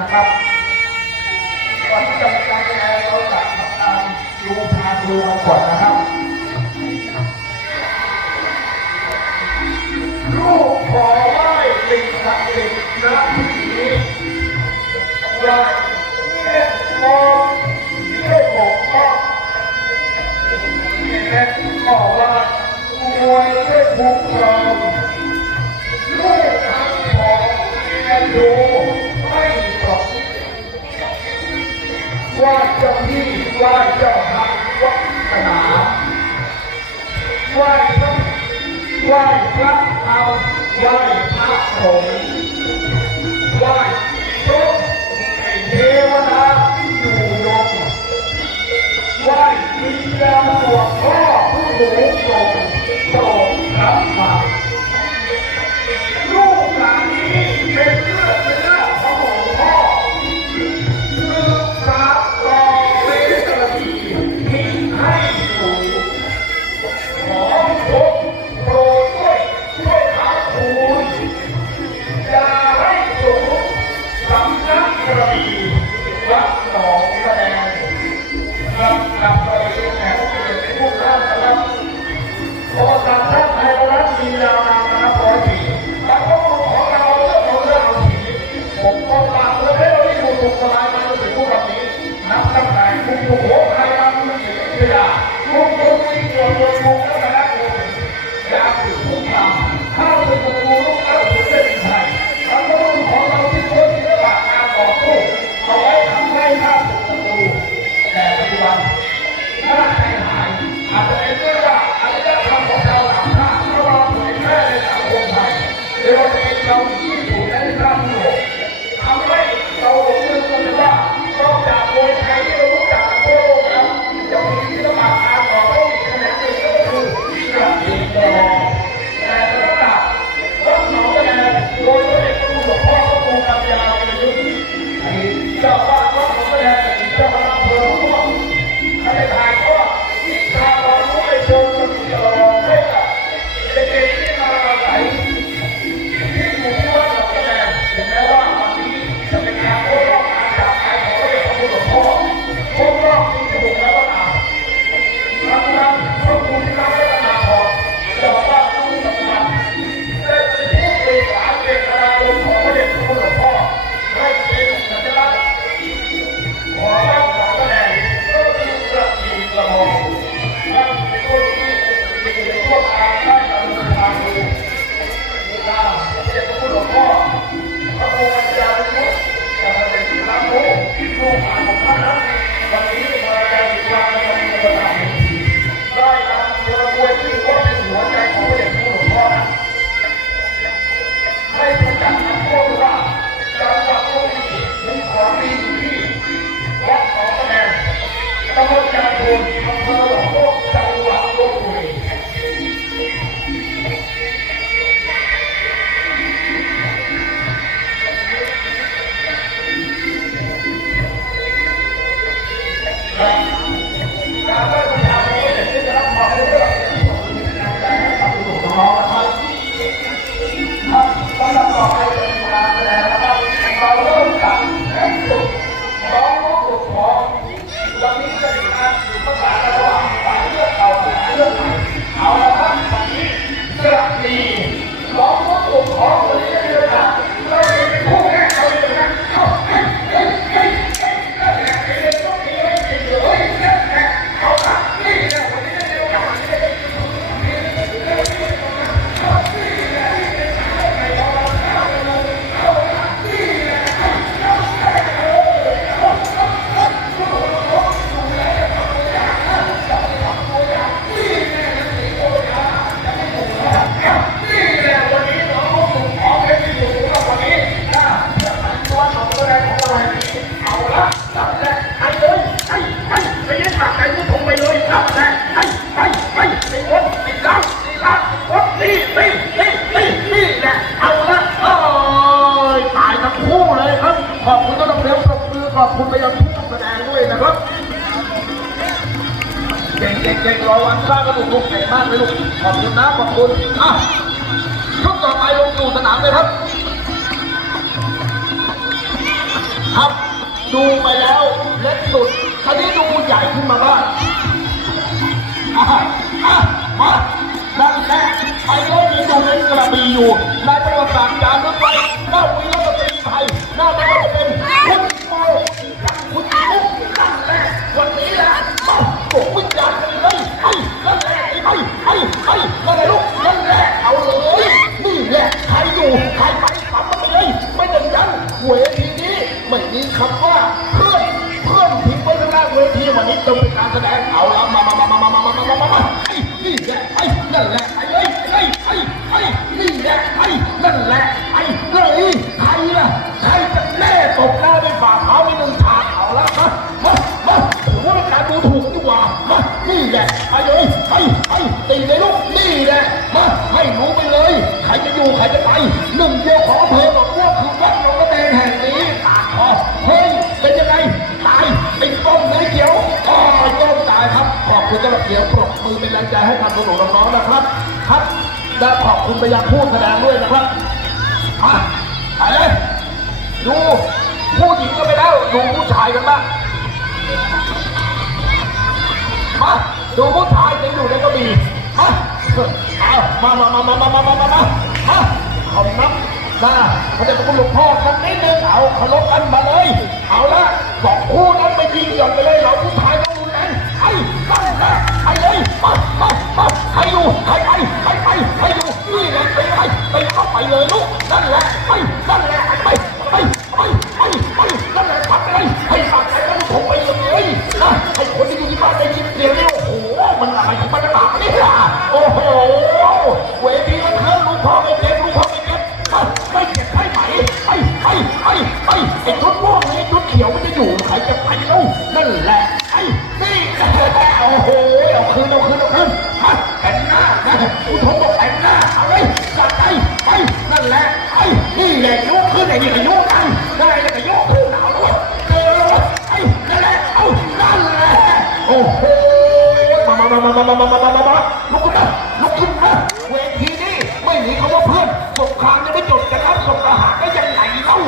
นะครับก่อนที่จะมีการแสดงเราจะทำการดูทางดูกันก่อนนะครับลูกขอไหว้สิ่งศักดิ์สิทธิ์ณที่นี้อย่าเอ็ดมองไม่บอกว่าแม่ขอว่าอวยไม่คุ้มครองลูกทั้งของแม่ดูไม่ตกไหว้เจ้าที่ไหว้เจ้าพระวัดสนาไหว้พระเอาไหว้พระสงฆ์ไหว้ทุกเทวดาที่อยู่ยงไหว้วิญญาณตัวพ่อผู้หนูส่งโปรดรับมาลูกหลานนี้เป็นเลือดของหลวงพ่อคือพระรองเวสระดีที่ให้สูงขอทุกโปรดช่วยหาคูณอย่าให้สูงสำนักกระบี่วัดหนองแสดงรับกระบี่แห่งเป็นผู้ท่านนะครับขอสามท่านไทยรัฐมียาวนานมา100 ปีและข้อมูลของเราเรื่องผีผมก็ฝากเลยให้เราได้ดูสุขสบายมาจนถึงทุกวันนี้นับตั้งแต่กรุงสุโขทัยมาถึงศรีอยุธยากรุงธนบุรีเกิดโดยกรุงรัตนโกสินทร์ยาสืบสงครามข้าวเป็นศัตรูลูกข้าวเป็นเส้นไทยและข้อมูลของเราที่โคตรศิลปะการต่อสู้เอาไว้ทำให้ข้าวเป็นศัตรูแต่ปัจจุบันถ้าใจหายอาจจะเป็นเรื่องว่าอารยธรรมของเราต่างชาติเราเผยแพร่ในสังคมไทยโดยเราเองเราที่อยู่ในด้านยุโรปทำให้เราหลงลืมกันว่านอกจากมวยไทยที่เรารู้จักกันทั่วโลกแล้วยังมีศิลปะการต่อสู้อีกแขนงหนึ่งก็คือกระบี่กระบองแต่สำหรับวัดหนองแสดงโดยพระเดชพระคุณหลวงพ่อพระครูกัญญาวิรุฬอดีตเจ้าอาวาสวัดหนองแสดงอดีตเจ้าคณะอำเภอม่วงได้ถ่ายทอดวิชาความรู้ในเชิงกระบี่กระบองให้กับเด็กๆที่มาอาศัยที่อยู่ที่วัดหนองแสดงถึงแม้ว่าวันนี้จะเป็นการครบรอบการจากไปของพระเดชพระคุณหลวงพ่อครบรอบ46แล้วก็ตามปัจจุบันพระครูที่รับได้ขนาดพอเจ้าอาวาสผู้ปัจจุบันได้เป็นผู้บริหารเจตนารมณ์ของพระเดชพระคุณหลวงพ่อให้เป็นสัญลักษณ์ของวัดหนองแสดงก็คือกระบี่กระบองและเป็นคนที่เป็นพวกการได้การเดินทางดูพระเดชพระคุณหลวงพ่อพระครูกัญญาวิรุฬจะมาเป็นที่รับรู้ที่ผู้อ่านของท่านนั้นวันนี้มาแสดงความในวันนี้ประกาศได้นำกระบวนที่ว่าเป็นหัวใจของพระเดชพระคุณหลวงพ่อนั้นให้ประจักษ์กับพวกว่าจังหวัดลบบุรีมีของดีอยู่ที่วัดหนองแสดงตำบลยางโทนอำเภอหนองโคกจังหวัดลบบุรีการได้ประชาชนได้ได้รับความได้รับการดูของน้องนะครับสำหรับต่อไปเป็นการแสดงนะครับเราเริ่มจากแข่งสุดน้องลูกสุดของวันนี้จะมีการสื่อภาษาระหว่างฝ่ายเลือดเก่าและเลือดใหม่เอาละครับวันนี้กระบี่น้องลูกสุดของวันนี้จะมีการเราเป็นคู่แข่งเราเป็นกันเข้าแข่งแข่งแข่งแข่งแข่งแข่งต้องมีให้กินเลยแข่งแข่งเอาละนี่นะวันนี้จะมีโอกาสที่จะขอบคุณต้องเลี้ยงปรบมือขอบคุณไปยังผู้แสดงด้วยนะครับเก่งรอวันสร้างกระดูกลูกเก่งมากเลยลูกขอบคุณนะขอบคุณยกต่อไปลงสู่สนามเลยครับ ครับดูไปแล้วเล็กสุดคราวนี้ดูใหญ่ขึ้นมาบ้างมานั่นแหละไอ้โน้ตยังอยู่ในกระบี่อยู่ในประวัติศาสตร์จารึกไว้ว่าวีรสตรีไทยน่าจะเป็นคุณโมคุณมุกนั่นแหละวันนี้แหละมาโบกวิญญาณกันเลยไอ้นั่นแหละไอ้นั่นแหละลูกนั่นแหละเอาเลยนี่แหละใครอยู่ใครไปปั๊มมันไปเลยไม่ต้องยันเวทีนี้ไม่มีคำว่าเพื่อนทิ้งไว้ข้างล่างเวทีวันนี้ต้องเป็นการแสดงเอาละมาไอ้นี่แหละไอ้นั่นแหละไอ้นี่แหละไอ้นั่นแหละไอ้เลยใครล่ะใครจะแน่ตบหน้าด้วยฝ่าเท้าไม่หนึ่งฉากเอาละมาถือว่าเป็นการดูถูกดีกว่ามานี่แหละไอ้เลยไอ้ตีเลยลูกนี่แหละมาให้รู้ไปเลยใครจะอยู่ใครจะไปหนึ่งเดียวของอำเภอหนองบัวคือวัดหนองกระเบนแห่งนี้ตาคอเฮ้ยเป็นยังไงตายไอ้ต้มเนื้อเขียวย่อมตายครับขอบคุณเจ้าหน้าที่ปรบมือเป็นแรงใจให้กับสนุกน้องๆนะครับครับและขอบคุณไปยังผู้แสดงด้วยนะครับไปเลยดูผู้หญิงก็ไปแล้วดูผู้ชายกันบ้างมาดูผู้ชายจะอยู่ในกระบี่มาเอานับเขาจะเป็นหลวงพ่อกันนิดนึงเอาเขาลบกันมาเลยเอาละสองคู่นั้นไปยิงหย่อนไปเลยเราผู้ชายต้องรุนแรงไอ้ตั้งนะไอ้เลยมาใครอยู่ใครไปอยู่นี่แหละไปเข้าไปเลยลูกนั่นแหละไปนั่นแหละไปนั่นแหละปัดไปเลยให้ปัดไปแล้วผมไปเลยนะให้คนที่อยู่ที่บ้านได้ยินเสียงนี่โอ้โหมันอะไรของบรรยากาศนี่ล่ะโอ้โหเวทีมันเคลื่อนลูกพ่อไม่เจ็บไม่เจ็บให้ไหมไอ้ชุดม่วงนี่ชุดเขียวมันจะอยู่ใครจะไปเล่านั่นแหละไอ้นี่โอ้โหเอาคืนมาแต่งหน้าผู้ชมบอกแต่งหน้าเอาเลยจัดไปนั่นแหละไอ้นี่แหละยกขึ้นไอ้นี่ก็ยกกันได้แล้วก็ยกขึ้นหนาวด้วยเจอไอ้นั่นแหละเอานั่นแหละโอ้โหมาลุกขึ้นมาเวทีนี้ไม่มีคำว่าเพื่อนสงครามยังไม่จบจะรับส่งทหารได้ยังไงเล่า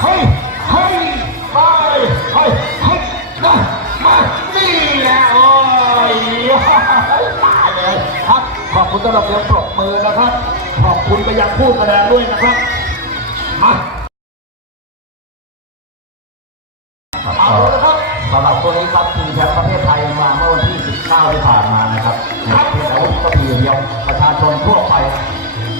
เฮ้ยมานี่แหละโอ้ยตายเลยครับขอบคุณสำหรับเสียงปรบมือนะครับขอบคุณไปยังผู้แสดงด้วยนะครับมาเอาละครับสำหรับตัวนี้ครับทีมแชมป์ประเทศไทยมาเมื่อวันที่ 19 ที่ผ่านมานะครับเป็นอาวุธกระบี่เดียวประชาชนทั่วไป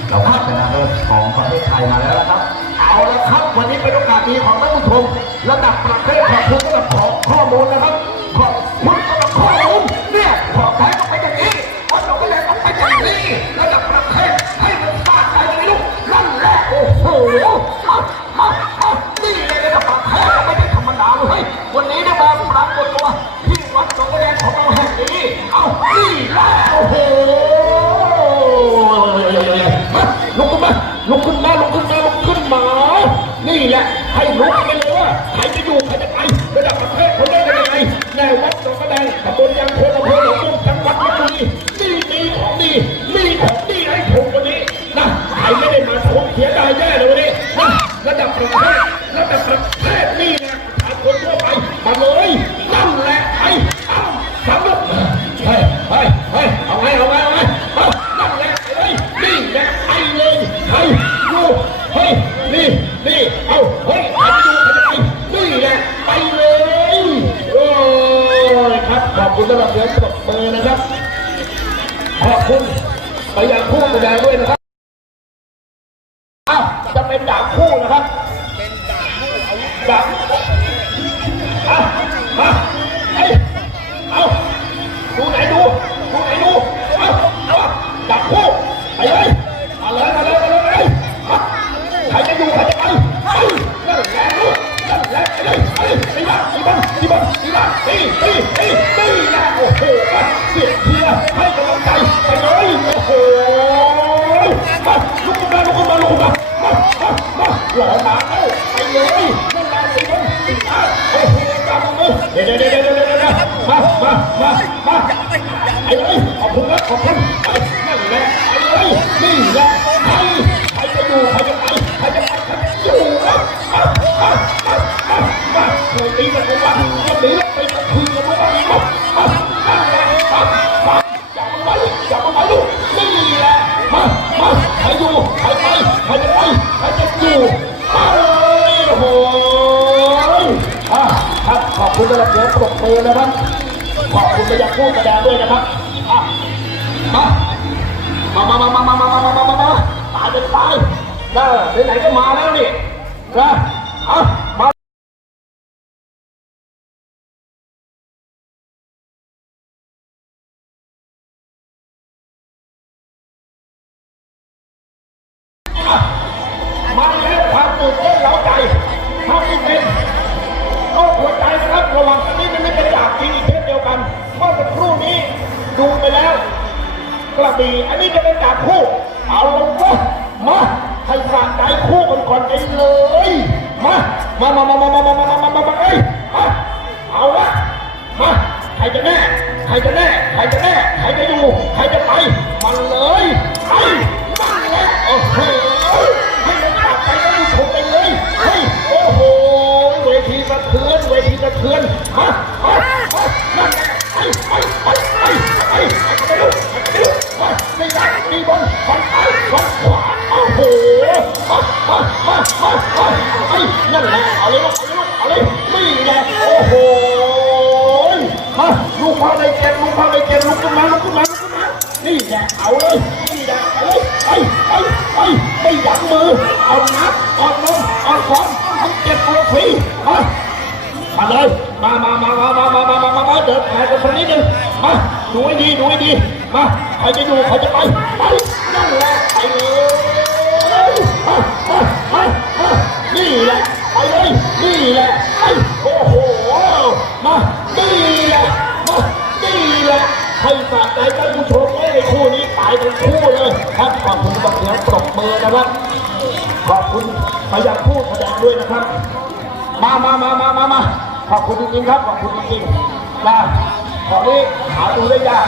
เราพัฒนาเรื่องของประเทศไทยมาแล้วนะครับเอาละครับวันนี้เป็นโอกาสดีของท่านผู้ชมระดับประเทศขอบคุณสำหรับข้อมูลนะครับขอบคุณสำหรับข้อมูลเนี่ยขอบแท้ต้องไปอย่างนี้วัดหนองกระเบนต้องไปอย่างนี้ระดับประเทศให้มันฟาดใจเลยลูกนั่นแหละโอ้โหมานี่เลยระดับประเทศไม่ได้ธรรมดาเลยวันนี้ได้มาปรากฏตัวที่วัดหนองกระเบนของเราแห่งนี้เอานี่แหละโอ้โหลุกขึ้นมานี่แหละให้ลุกไปเลยว่าใครจะอยู่ใครจะไประดับประเทศเขาเล่นกันยังไงแนววัดหนองกระแดงตำบลยางโคนอำเภอหนองบุ้งจังหวัดลบบุรีมีของดีให้ชมวันนี้นะใครไม่ได้มาชมเสียดายแย่เลยวันนี้นะระดับประเทศนี่นะประชาชนทั่วไปมาเลยนั่นแหละเอาสำหรับเอาไงนั่นแหละเลยนี่แหละเลยดูนี่เอาใครจะไปนี่แหละไปเลยโอ้ยครับขอบคุณสำหรับเสียงปรบมือนะครับขอบคุณไปยังผู้แสดงด้วยนะครับจะเป็นดาบคู่นะครับดาบมาเอาดูไหนดูเอาดาบคู่ไปเลยมาเลยใครจะอยู่ใครจะไปนั่นแหละลูกนั่นแหละตีบ้านนี่แหละโอ้โหเสียงเชียร์ให้กำลังใจไปเลยโอ้โหมาลุกขึ้นมาหล่อหนาไปเลยนั่นแหละตีบ้านโอ้โหตามมือเดี๋ยวมาไอ้เลยขอบคุณนั่นแหละไอ้เลยนี่แหละใครจะอยู่ใครจะไปอยู่ ถูกตีกันทุกวันวันนี้ไปกันคืนกันทุกวันจับมันไว้ลูกนี่แหละมาใครอยู่ใครไปใครจะไปใครจะอยู่โอ้โหครับขอบคุณสำหรับเสียงปรบมือนะครับขอบคุณไปยังผู้แสดงด้วยนะครับมาตายเป็นตายนะไหนก็มาแล้วนี่นะมาแล้วความตื่นเต้นเร้าใจถ้าไม่เป็นก็หัวใจนะครับระวังสักนิดไม่เป็นจากจริงอีกเช่นเดียวกันเมื่อสักครู่นี้ดูไปแล้วกระบี่อันนี้จะเป็นจากคู่เอาลงก็มาให้ฝากใจคู่กันก่อนเองเลยมาเอ้ยเอาละมาใครจะแน่ใครจะอยู่ใครจะไปมันเลยไอ้มาแล้วโอ้โหให้มันจับไปแล้วดูถูกไปเลยเฮ้ยโอ้โหเวทีสะเทือนมานั่นไอ้นี่ได้นี่บนฝั่งซ้ายฝั่งขวาโอ้โหนั่นแหละเอาเลยนี่แหละโอ้โหลูกพาได้เจ็บลุกขึ้นมานี่แหละเอาเลยนี่แหละเอาเลยไม่ยั้งมือเอานับออกนมออกความทำเจ็บตัวฟรีมาเลยมาเดินผ่านกันคนนี้หนึ่งมาดูให้ดีมาใครจะอยู่ใครจะไปนั่นแหละไปเลยนี่แหละไปเลยนี่แหละโอ้โหมานี่แหละให้ฝากใจท่านผู้ชมไว้ในคู่นี้ตายทั้งคู่เลยครับขอบคุณบัตรเสียงปรบมือนะครับขอบคุณไปยังผู้แสดงด้วยนะครับมาขอบคุณจริงๆครับขอบคุณจริงๆนะของนี้หาดูได้ยาก